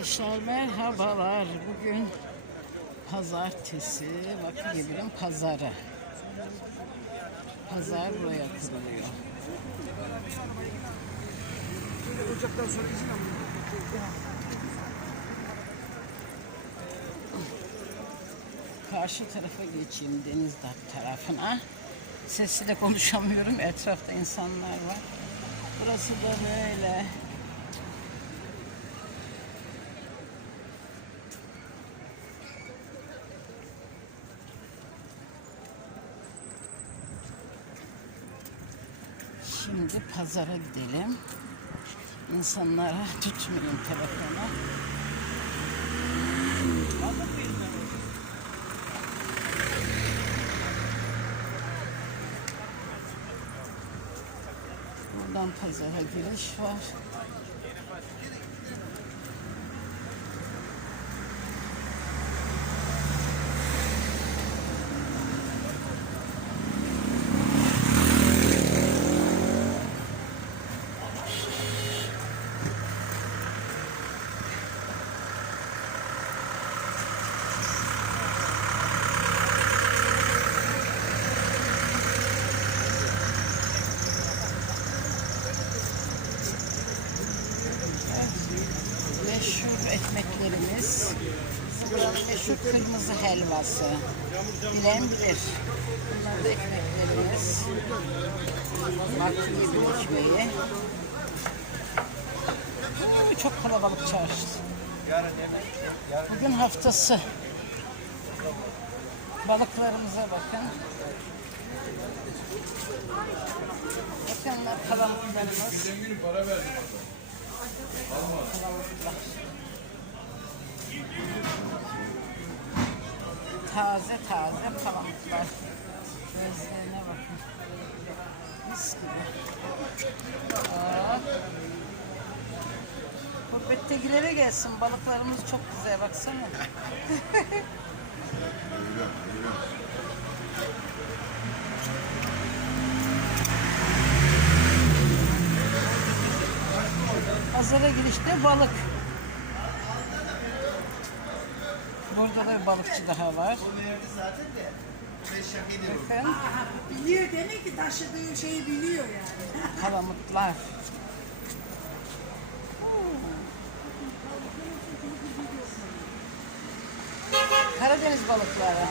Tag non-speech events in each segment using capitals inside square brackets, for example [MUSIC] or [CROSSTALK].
Arkadaşlar merhabalar. Bugün pazartesi. Vakı Gebir'in pazarı. Pazar buraya kuruluyor. Karşı tarafa geçeyim deniz tarafına. Sesle konuşamıyorum. Etrafta insanlar var. Burası da böyle. Şimdi pazara gidelim. İnsanlara tutmayın telefonu. Buradan pazara giriş var. Meşhur ekmeklerimiz. Buranın meşhur kırmızı helvası. Bilen bilir. Ekmeklerimiz. Vakti gibi ekmeği. Oo, çok kalabalık çarşı. Bugün haftası. Balıklarımıza bakın. Bakınlar kalamutlarımız. Kalamutlar. Taze taze palamutlar. Gözlerine bakın. Mis gibi. Aa. Gurbettekilere gelsin. Balıklarımız çok güzel baksana. [LAUGHS] Pazara girişte balık. Burada da bir balıkçı daha var. Bakın Biliyor demek ki taşıdığı şeyi biliyor yani. [LAUGHS] palamutlar. Karadeniz balıkları.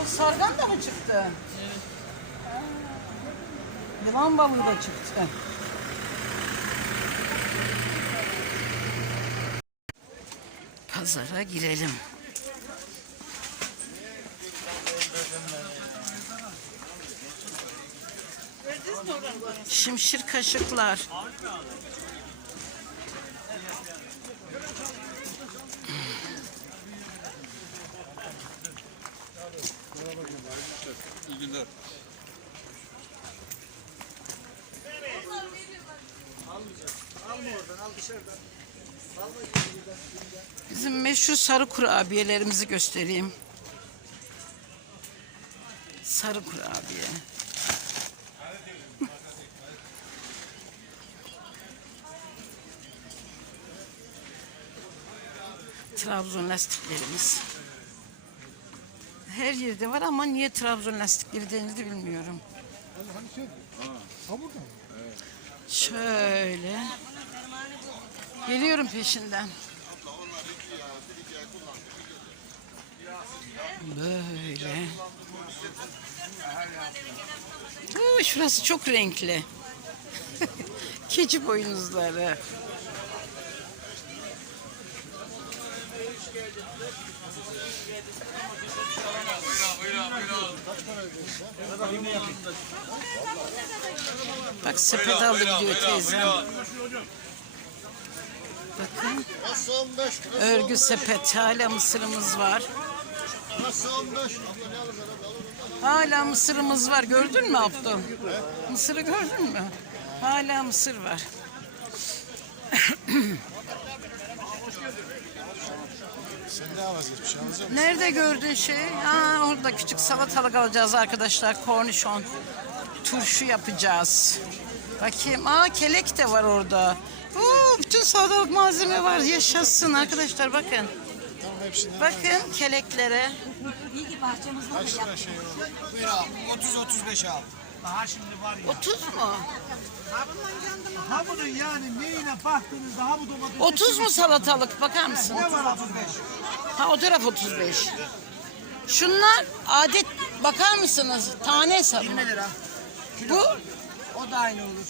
O sargan da mı çıktı? Evet. Yılan balığı da çıktı. Pazara girelim. Şimşir kaşıklar. İyi günler. Bizim meşhur sarı kurabiyelerimizi göstereyim. Sarı kurabiye. [LAUGHS] Trabzon lastiklerimiz. Her yerde var ama niye Trabzon lastikleri denildi bilmiyorum. Şöyle. Geliyorum peşinden. Böyle. Oo, şurası çok renkli. [LAUGHS] Keçi boynuzları. Bak sepet aldı gidiyor teyzem. Bakın. Nasıl 15? Örgü sepet. Hala mısırımız var. Nasıl 15? Hala mısırımız var. Gördün mü Abdü? Mısırı gördün mü? Hala mısır var. [CLEARS THROAT] Sen daha vazgeçmiş alacağım. Nerede gördün şey? Ha, orada küçük salatalık alacağız arkadaşlar. Kornişon. Turşu yapacağız. Bakayım. Aa kelek de var orada. Oo, bütün salatalık malzeme var. Yaşasın arkadaşlar bakın. Tamam hepsinden. Bakın keleklere. Kaç lira şey o? Buyur abi 30-35 abi. Daha şimdi var ya. 30 mu? Ha bunun yani neyine baktığınızda ha bu domates 30 mu salatalık bakar mısın? ne var 35? Ha o taraf 35. Şunlar adet bakar mısınız? Tane hesabı. 20 lira. Bu O da aynı olur.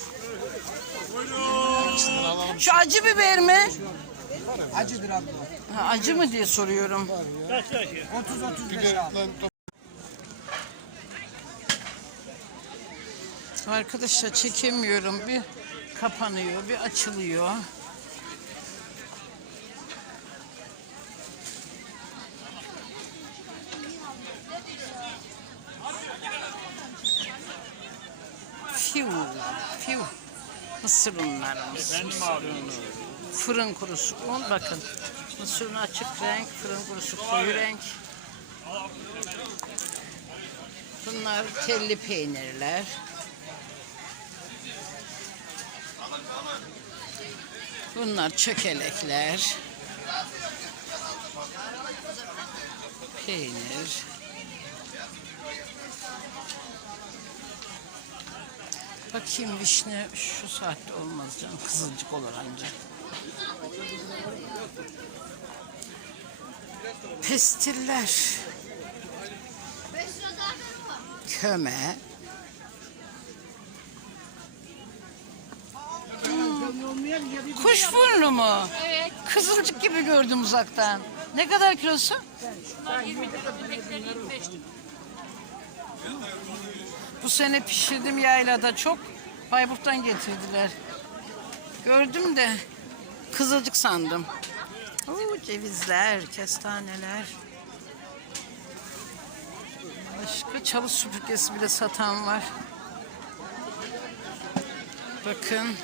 Şu acı biber mi? Acıdır abi. Ha, acı mı diye soruyorum. 30-35 abi. Arkadaşlar çekemiyorum. Bir kapanıyor, bir açılıyor. Fiu, fiu. Mısır unlarımız. Fırın kurusu un bakın. Mısır unu açık renk, fırın kurusu koyu renk. Bunlar telli peynirler. Bunlar çökelekler. Peynir. Bakayım vişne şu saatte olmaz canım. Kızılcık olur ancak. Pestiller. Köme. Kuş burnu mu? Evet. Kızılcık gibi gördüm uzaktan. Ne kadar kilosu? Bu sene pişirdim yaylada çok. Bayburt'tan getirdiler. Gördüm de kızılcık sandım. Oo, cevizler, kestaneler. Başka çalı süpürgesi bile satan var. Bakın.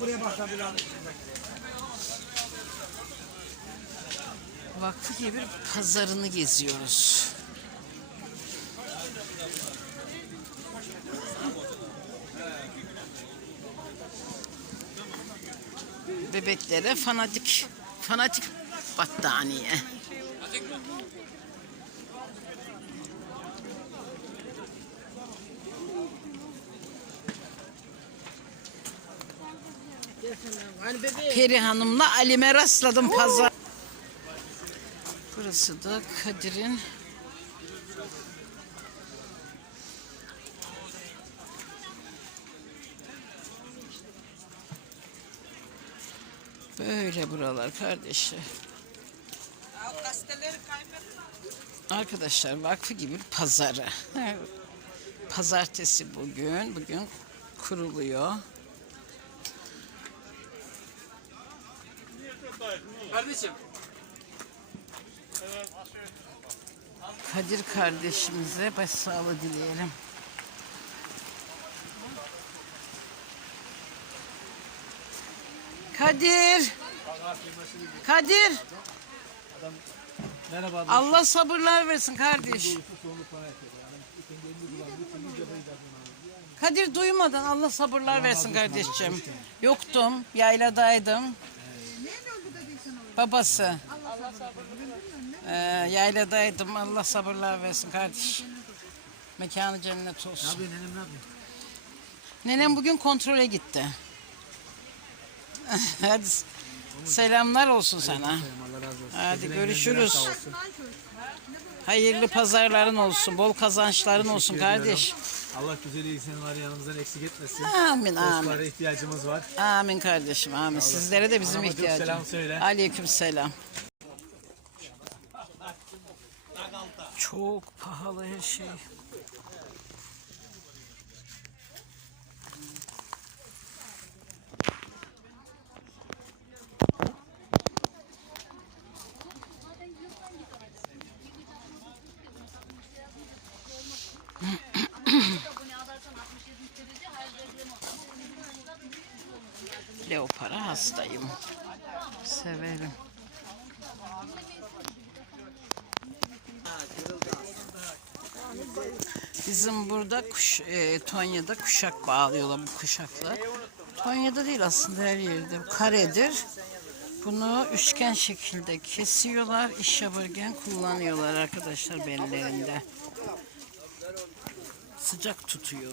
Buraya bakabilir abi. Vakfı pazarını geziyoruz. Bebeklere fanatik fanatik battaniye. Peri Hanım'la Alim'e rastladım pazar. Burası da Kadir'in Böyle buralar kardeşler. Arkadaşlar vakfı gibi pazarı. [LAUGHS] Pazartesi bugün. Bugün kuruluyor. Kardeşim Kadir kardeşimize başsağlığı dileyelim. Kadir. Kadir. merhaba. Allah sabırlar versin kardeş. Kadir duymadan Allah sabırlar versin kardeşim. Yoktum, yayladaydım. Babası. Ee, yayladaydım. Allah sabırlar versin kardeş. Mekanı cennet olsun. Abi nenem ne? Nenem bugün kontrole gitti. [LAUGHS] Hadi selamlar olsun sana. Hadi görüşürüz. Hayırlı pazarların olsun, bol kazançların olsun kardeş. Allah güzel iyiliklerini var yanımızdan eksik etmesin. Amin amin. Dostlara ihtiyacımız var. Amin kardeşim amin. Sizlere de bizim ihtiyacımız. selam söyle. Aleyküm selam. Çok pahalı her şey. Leopara hastayım. Severim. Bizim burada kuş, e, Tonya'da kuşak bağlıyorlar bu kuşakla. Tonya'da değil aslında her yerde. Karedir. Bunu üçgen şekilde kesiyorlar. iş yaparken kullanıyorlar arkadaşlar bellerinde. Sıcak tutuyor.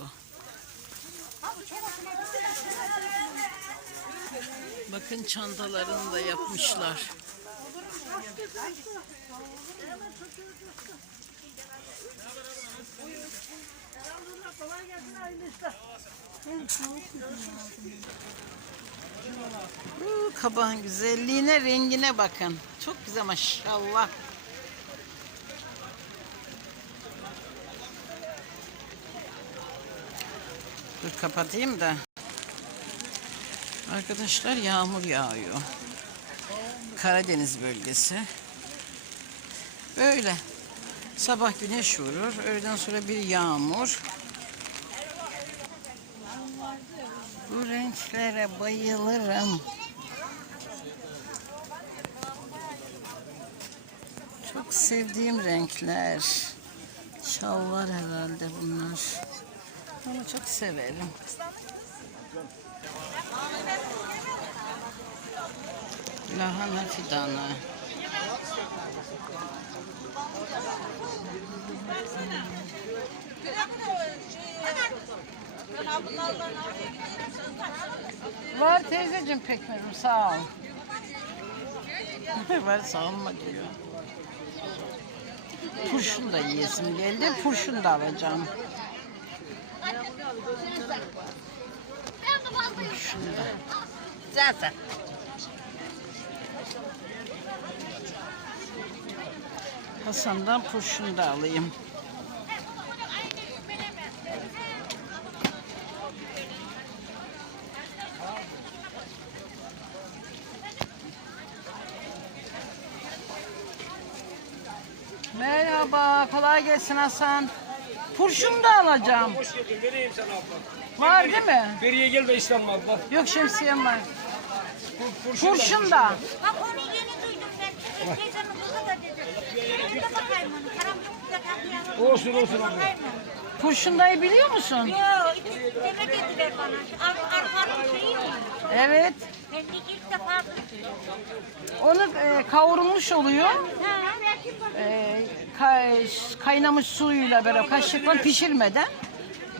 Bakın çantalarını da yapmışlar. Uuu, kabağın güzelliğine, rengine bakın. Çok güzel maşallah. Dur kapatayım da. Arkadaşlar yağmur yağıyor. Karadeniz bölgesi. Böyle. Sabah güneş vurur. Öğleden sonra bir yağmur. Bu renklere bayılırım. Çok sevdiğim renkler. Şalvar herhalde bunlar. Ama çok severim. Lahana fidanı. Var teyzeciğim pekmezim sağ ol. [LAUGHS] Var sağ olma diyor. Kurşun da yiyesim geldi. Kurşun da alacağım. Kurşun da. Zaten. Hasan'dan kurşun da alayım. Merhaba, kolay gelsin Hasan. Kurşun da alacağım. Hoş geldin. Vereyim sana abla. Var değil mi? Beriye gel ve İslam abla. Yok şemsiyem var. Kurşun da- Kurşun da. Bak onu yeni duydum ben. Teyzemin kızı da dedi. Ben de bakayım onu. Param çok güzel kaldı ya. Olsun, olsun abla. Bakayım onu. Kurşun dayı biliyor musun? Yo, iki deme dediler bana. Ar arpanın şeyi mi? Evet. Ben de ilk defa duydum. Onu e, kavrulmuş oluyor. Ha, E, ka- kaynamış suyuyla beraber kaşıkla pişirmeden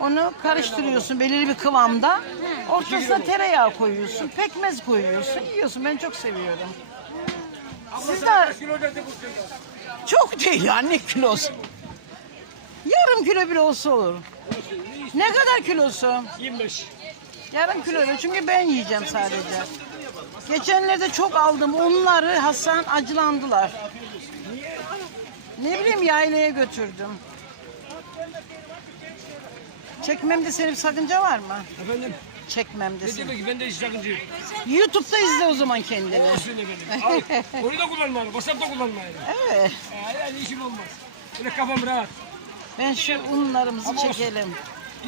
onu karıştırıyorsun belirli bir kıvamda. Ortasına tereyağı koyuyorsun, pekmez koyuyorsun, yiyorsun. Ben çok seviyorum. Siz de çok değil ya ne kilosu? Yarım kilo bile olsa olur. Ne kadar kilosu? 25. Yarım kilo çünkü ben yiyeceğim sadece. Geçenlerde çok aldım. Onları Hasan acılandılar. Ne bileyim yaylaya götürdüm. Çekmemde senin bir sakınca var mı? Efendim? Çekmemde Ne senin. demek ki ben de iştakıncıyım. YouTube'da izle o zaman kendini. Olsun efendim. Al. [LAUGHS] Onu da kullanmayalım. WhatsApp'ta kullanmayalım. Evet. Ee, Yani işim olmaz. Böyle kafam rahat. Ben şu unlarımızı Ama olsun. çekelim.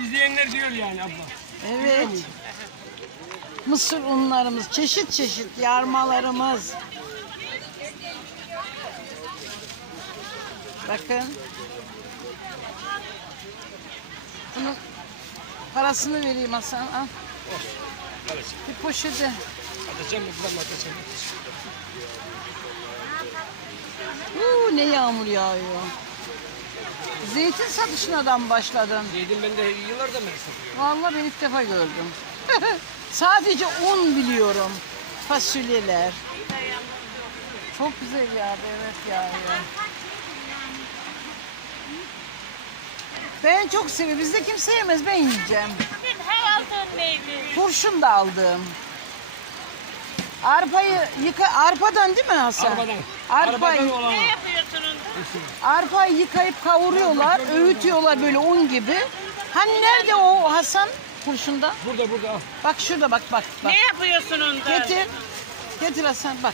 İzleyenler diyor yani abla. Evet. Mısır unlarımız, çeşit çeşit yarmalarımız. Bakın. Bunun parasını vereyim Hasan. Al. Bir poşeti. Atacağım mı? Buram atacağım. Uuu ne yağmur yağıyor. Zeytin satışına da mı başladın? Yedim ben de yıllardan beri satıyorum. Vallahi ben ilk defa gördüm. [LAUGHS] Sadece un biliyorum. Fasulyeler. Çok güzel yağdı evet yağıyor. Ben çok seviyorum. Bizde kimse yemez ben yiyeceğim. Ben her aldığım meyve. Kurşun da aldım. Arpayı yıka arpadan değil mi Hasan? Arabadan. Arpayı, Arabadan olan. yapıyorsunuz? arpayı yıkayıp kavuruyorlar, öğütüyorlar böyle un gibi. Hani nerede o Hasan kurşunda? Burada burada al. Bak şurada bak bak bak. Ne yapıyorsun onda? Getir. Getir Hasan bak.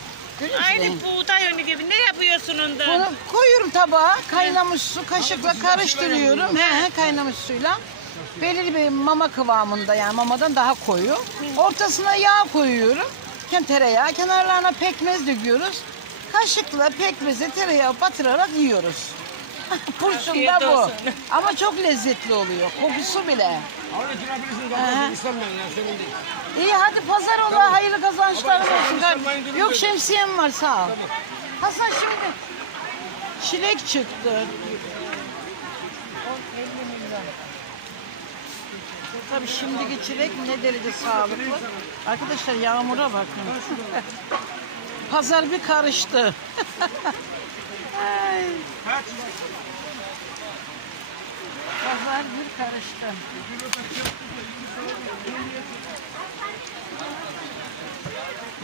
Aynı buğday unu gibi. Ne yapıyorsun onda? Bunu koyuyorum tabağa. Kaynamış su kaşıkla karıştırıyorum. He he kaynamış suyla. Belirli bir mama kıvamında yani mamadan daha koyu. Ortasına yağ koyuyorum. Ken- Tereyağı. Kenarlarına pekmez döküyoruz. Kaşıkla pekmeze tereyağı batırarak yiyoruz. [LAUGHS] Da Afiyet bu. Ama çok lezzetli oluyor. Kokusu bile. Orada durabilirsiniz Aha. abla. İstemem ya senin değil. İyi hadi pazar ola hayırlı kazançlar Ama olsun. sen Yok şemsiyem var sağ ol. Hasan şimdi çilek çıktı. Tabii şimdiki çilek ne derece sağlıklı. Arkadaşlar yağmura bakın. [LAUGHS] Pazar bir karıştı. [LAUGHS] Ay. Pazar bir karıştı.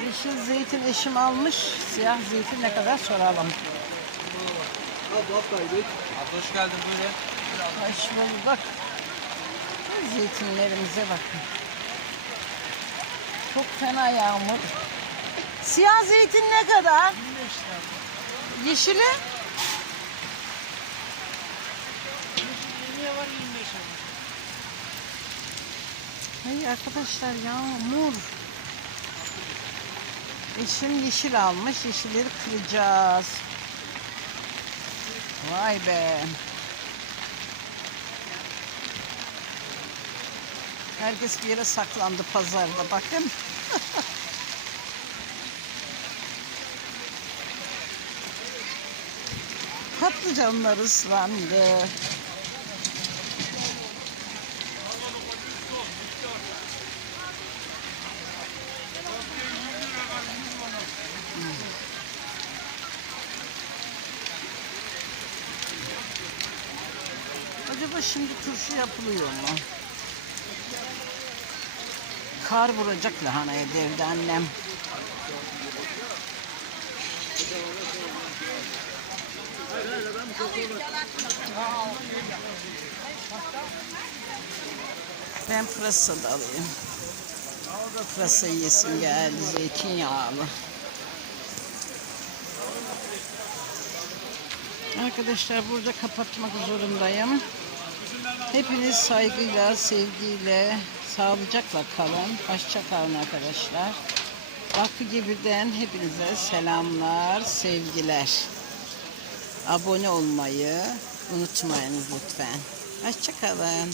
Yeşil zeytin eşim almış. Siyah zeytin ne kadar soralım. Hoş geldin buyurun. Hoş bulduk. Zeytinlerimize bakın. Çok fena yağmur. Siyah zeytin ne kadar? Yeşili? Hey arkadaşlar yağmur. Eşim yeşil almış. Yeşilleri kıracağız. Vay be. Herkes bir yere saklandı pazarda bakın. Patlıcanlar ıslandı. Acaba şimdi turşu yapılıyor mu? Kar vuracak lahanaya derdi annem. Ben pırasa da alayım. Pırasa yesim geldi zeytinyağlı. Arkadaşlar burada kapatmak zorundayım. Hepiniz saygıyla, sevgiyle, sağlıcakla kalın. Hoşça kalın arkadaşlar. Vakfı Gibi'den hepinize selamlar, sevgiler. Abone olmayı unutmayınız lütfen. Hoşça kalın.